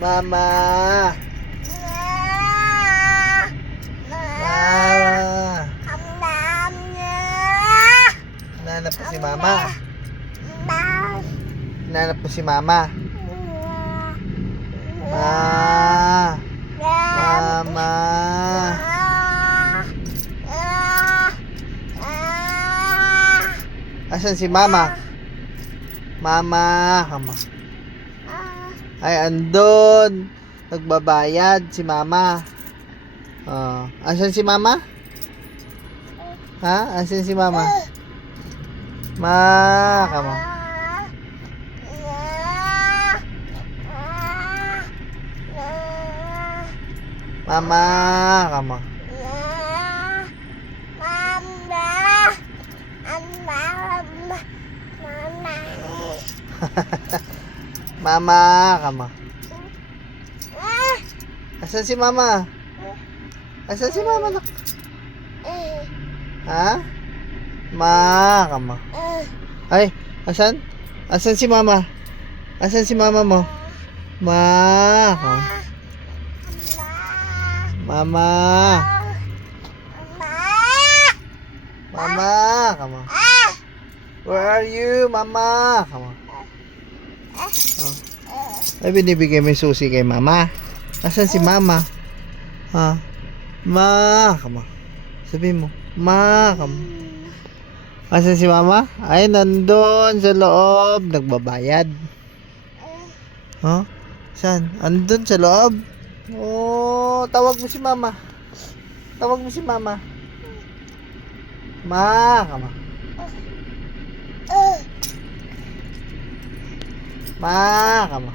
Mama. Hinahanap po si Mama. Hinahanap po si Mama. Mama. Asan si Mama? Mama, kama. Ay, andun. Nagbabayad si Mama. Asan si Mama? Ha? Asan si Mama? Kama. Mama, kama. Mama, kama. Asan si Mama? Asan si Mama, nak? Ha? Kama. Ay, asan? Asan si Mama? Asan si Mama mo? Kama. Mama. Mama, kama. Where are you, Mama? Kama. Ay, binibigay mo yung susi kay Mama. Asan si Mama? Kama. Sabi mo, kama. Asan si Mama? Ay, nandun sa loob. Nagbabayad. Saan? Andun sa loob? Tawag mo si Mama. Tawag mo si Mama. Kama. Kama.